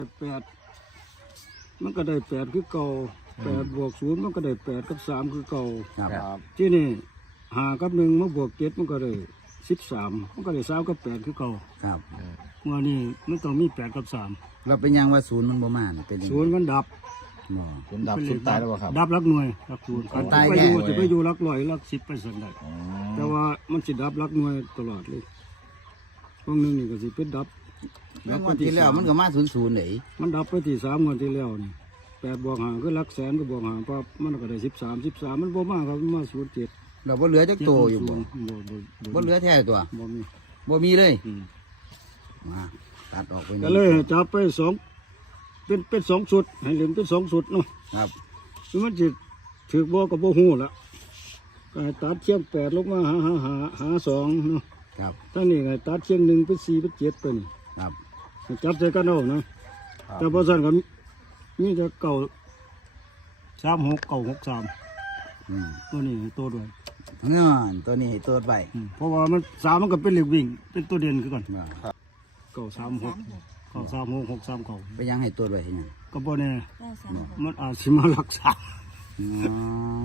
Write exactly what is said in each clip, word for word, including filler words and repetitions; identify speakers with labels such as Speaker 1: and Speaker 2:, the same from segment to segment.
Speaker 1: แปดมันก็ได้แปดคือเก่าแปดบวกศูนย์มันก็ได้แปดกับสามคือเก่า
Speaker 2: ครับ
Speaker 1: ที่นี่หากับหนึ่งมาบวกเจ็ดมันก็ได้สิบสามมันก็ได้สามกับแปดคือเก่า
Speaker 2: ครับ
Speaker 1: เมื่อนี้มันต้องมีแปดกับสาม
Speaker 2: เราเป็นยังว่าศูนย์มันบ่มานี่เป็นยังไง
Speaker 1: ศูนย์มันดับ
Speaker 2: บ่
Speaker 3: คุณดับสุดตายแล้วบ่ครับ
Speaker 1: ดับรักหน่วยรักศูนย์
Speaker 2: ตาย
Speaker 1: ไป
Speaker 2: แน่
Speaker 1: อยู่จะไปอยู่รักร้อยรักสิบไปสันได้แต่ว่ามันสิดับรักหน่วยตลอดเลยพวกหนึงนี่ก็สิเป็นดับ
Speaker 2: แล้วงวดที่แล้วมันก็มาศูนย์ศูนย์เลย
Speaker 1: มันดับไปที่สามวันที่แล้วนี่แปดบวกหาคือรักแสนก็บวกหาปั๊บมันก็ได้สิบสามสิบสามมันบ่มากครับมันมาศูนย์เจ็ด
Speaker 2: เราบ่เหลือจักโตอยู่บ่
Speaker 1: บ่บ่
Speaker 2: บ่เหลือแท้ตัว
Speaker 1: บ่มี
Speaker 2: บ่มีเลย
Speaker 1: อืม
Speaker 2: มาตัดออกไป
Speaker 1: ก็เลยจับไปสองเป็นเป็นสองสุดให้เหลือเป็นสองสุดเนาะ
Speaker 2: ครับ
Speaker 1: คือมันจิถือบ่กับบ่หูละก็ให้ตัดเชียงแปดลงมาหาหาหาหาสองเนาะ
Speaker 2: ครับ
Speaker 1: ทั้งนี้ก็ตัดเชียงหนึ่งเป็นสี่เป็นเจ็ดไปนี่
Speaker 2: ครับ
Speaker 1: ให้จับใส่กันเอานะแต่พอสั่นก็มีจะเก่าสามหกเก่าหกสาม
Speaker 2: อืม
Speaker 1: ตัวนี้ตัวด้วย
Speaker 2: เงินตัวนี้ให้ตัวไป
Speaker 1: อืมเพราะว่ามันสามมันก็เป็นเหล็กวิ่งเป็นตัวเด่นคือกัน
Speaker 2: ว่า
Speaker 1: เก่าสามหกเก่าสามหกหกสามเก่า
Speaker 2: ไปยังให้ตัวไปเฮ็ดหยัง
Speaker 1: ก็บ่แน่
Speaker 4: เก้าสามหก
Speaker 1: มันอาจสิมารักษา
Speaker 2: อ๋อ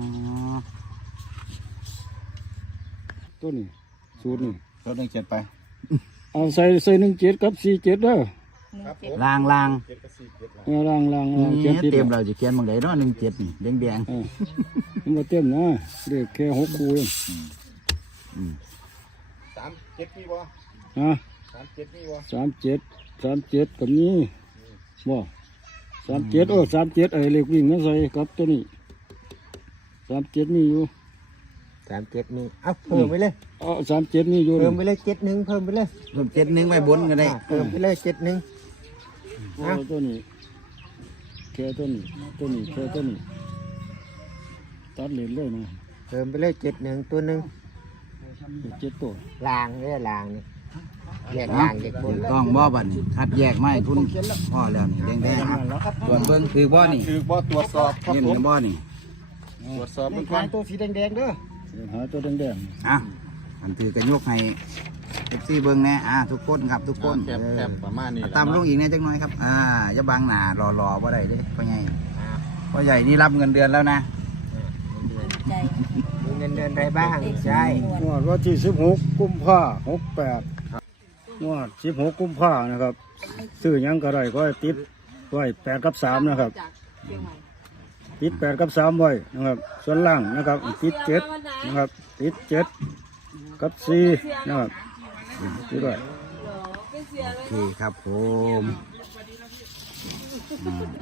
Speaker 1: ตัวนี้สูตรนี่
Speaker 3: รถหนึ่งเจ็ดไป
Speaker 1: เอาใส่ใส่หนึ่งเจ็ดกับสี่เจ็ดเด้อ
Speaker 4: หนึ่งเจ็ด
Speaker 2: ลางลาง
Speaker 1: เอาล่างล่างล่าง
Speaker 2: นี่
Speaker 1: เขียนติด
Speaker 2: เต็มเราจะเขียนบางไดเนาะหนึ่งเจ็ดนี่แดงแดง
Speaker 1: เออมันก็เต็มนะเด็กแค่หกคูเอง
Speaker 2: อืม
Speaker 3: สามเจ็ดมีบ่
Speaker 1: ฮะ
Speaker 3: สามเจ็ดมีบ่
Speaker 1: สามเจ็ดสามเจ็ดกับนี้บ่สามเจ็ดโอ้สามเจ็ดไอ้เหล็กวิ่งนั่นใส่กับตัวนี้สามเจ็ดมีอยู่
Speaker 5: สามเจ็ดนี่เอาเพิ่มไปเลย
Speaker 1: เอาสามเจ็ดมีอยู่
Speaker 5: เพิ่มไปเลยเจ็ดหนึ่งเพิ่มไปเลย
Speaker 2: เพิ่มเจ็ดหนึ่งไว้บนก็ได้
Speaker 5: เพิ่มไปเลยเจ็ดหนึ่ง
Speaker 1: โอ้ตัวนี้แค่ตัวนี้ตัวนี้แค่ตัวนี้ตัดเหรียญเลยนะ
Speaker 5: เพิ่มไปเลยเจ็ดหนึ่งตัวหนึ่ง
Speaker 1: เจ็ดตัว
Speaker 5: ลางเนี่ยลางนี่แยก
Speaker 2: เนาะ
Speaker 5: ลางแยกบน
Speaker 2: ต้องบ่บัดนี่คัดแยกไม้ทุนพ่อแล้วนี่แดงแดงส่วนเบิ่งคือบ่นี่
Speaker 3: คือบ่ตรวจสอบครับ
Speaker 2: เห็น
Speaker 3: ผม
Speaker 2: กับบ่นี่
Speaker 3: ตรวจสอบ
Speaker 5: เล
Speaker 3: เบื้อ
Speaker 5: ข
Speaker 3: งต้
Speaker 5: ท้าน ยตัวสีแดงๆเด้อ
Speaker 1: หาตัวแดง
Speaker 2: อ่ะอันถือกระยกให้เอฟซีเบิ่งแน่อ่ะทุกคนครับทุกคน
Speaker 3: แคบแคบประมาณนี้
Speaker 2: เออตามลงอีกแน่จักหน่อยครับอ่าอย่าบังหน้ารอๆบ่ได้เด้พ่อใหญ่พ่อใหญ่นี่รับเงินเดือนแล้วนะ
Speaker 4: ใจ
Speaker 5: มีเงินเดือนอะไรบ้างใช่
Speaker 1: ๆงวดวันที่สิบหกกุมภาหกแปดงวดสิบหกกุมภานะครับซื้อหยังก็ได้ก็ให้ติดไว้แปดกับสามนะครับ ติดแปดกับสามไว้นะครับ ส่วนล่างนะครับติดเจ็ดนะครับ ติดเจ็ดกับสี่นะครับติดไว้
Speaker 2: โอเคครับผมอืม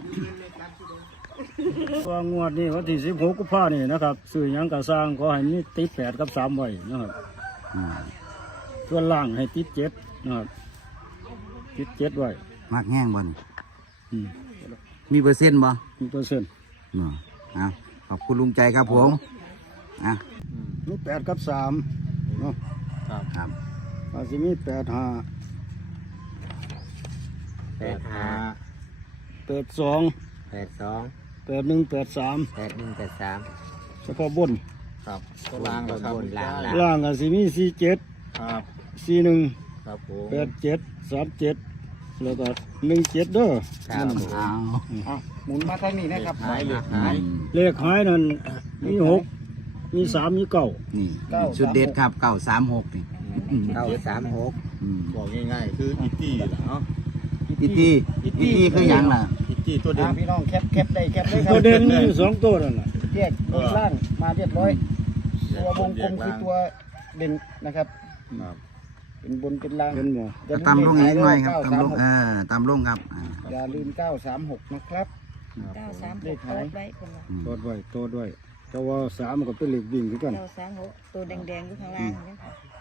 Speaker 1: ว่างวดนี้วันที่สิบหกกุมภานี่นะครับซื้อหยังก็สร้างก็ให้มีติดแปดกับสามไว้นะครับ
Speaker 2: อืม
Speaker 1: ส่วนล่างให้ติดเจ็ดนะครับติดเจ็ดไว้
Speaker 2: มักแห้งบ่นี่
Speaker 1: อืม
Speaker 2: มีเปอร์เซ็นต์บ่
Speaker 1: มีเปอร์เซ็นต์
Speaker 2: เนาะอ่ะขอบคุณลุงใจครับผมอ่ะ
Speaker 1: มีแปดกับสามเนาะ
Speaker 2: ครับ
Speaker 1: อาจจะมีแปดห้า
Speaker 5: แปดห้า
Speaker 1: แปดสอง
Speaker 5: แปดสอง
Speaker 1: แปดหนึ่งแปดสาม
Speaker 5: แปดหนึ่งแปดสาม
Speaker 1: เฉพาะบน
Speaker 3: ครับตัวล่างแล้วครับ
Speaker 5: บนล่างล่าง
Speaker 1: ล่างอาจจะมีสี่เจ็ด
Speaker 3: ครับ
Speaker 1: สี่หนึ่ง
Speaker 3: ครับผม
Speaker 1: แปดเจ็ดสามเจ็ดแล้วก็หนึ่งเจ็ดเด้อ
Speaker 5: ครับ
Speaker 2: เอา
Speaker 5: เอาหมุนมาทางนี้นะครับ
Speaker 3: หายเลย
Speaker 2: อื
Speaker 3: หาย
Speaker 2: ม
Speaker 1: เลขหายนั่นมีหกมีสามมีเก้า
Speaker 2: นี่ชุดเด็ดครับเก้าสามหกนี่
Speaker 5: เก้าสามหก
Speaker 2: อืม
Speaker 3: บอกง่ายๆคืออีตี้แหละเนาะ
Speaker 2: อีตี้อีตี้คือหยังล่ะ
Speaker 3: อีตี้ตัวเด่น
Speaker 5: พี่น้องแคปแคปได้แคปได้ครั
Speaker 1: ตัว
Speaker 5: บ
Speaker 1: เด่นมีอยู่สองตัวนั่นแหละ
Speaker 5: แยกบนล่างมาเรียบร้อย ตัววงกลมคือตัวเด่นนะครับ
Speaker 3: ครับ
Speaker 5: เป็นบนเป็นล่าง
Speaker 1: เป็นหมอ
Speaker 2: ก็ตำลงอีกหน่อยครับตำลงเออตำลงครับอ่า
Speaker 5: อย่าลืมเก้าสามหกนะครับ
Speaker 4: เก้าสามหกโต๊ดไว้คนละ
Speaker 2: อืม
Speaker 1: ตัวด้วยตัวด้วยแต่ว่าสามมันก็เป็นเลขวิ่งคือกัน
Speaker 4: เก้าสามหกตัวแดงๆอยู่ข้างล่างเนี่ยค่ะ